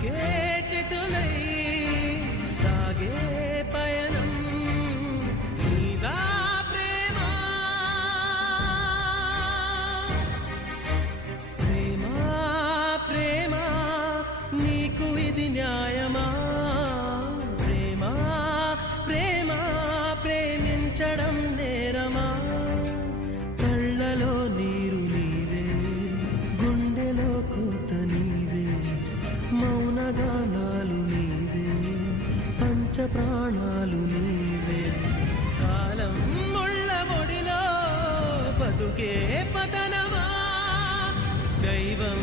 బ్రతుకే చితులై సాగే పయనం నీదా ప్రేమ ప్రేమ ప్రేమ నీకు ఇది న్యాయమా ప్రేమ ప్రేమ ప్రేమించడం నేరమా కళ్ళలో నీరు నీవే గుండెలో కూత నీవే మౌనగానాలు నీవే పంచ ప్రాణాలు నీవే కాలం ముళ్ళ ఒడిలో బతుకే పతనమా దైవం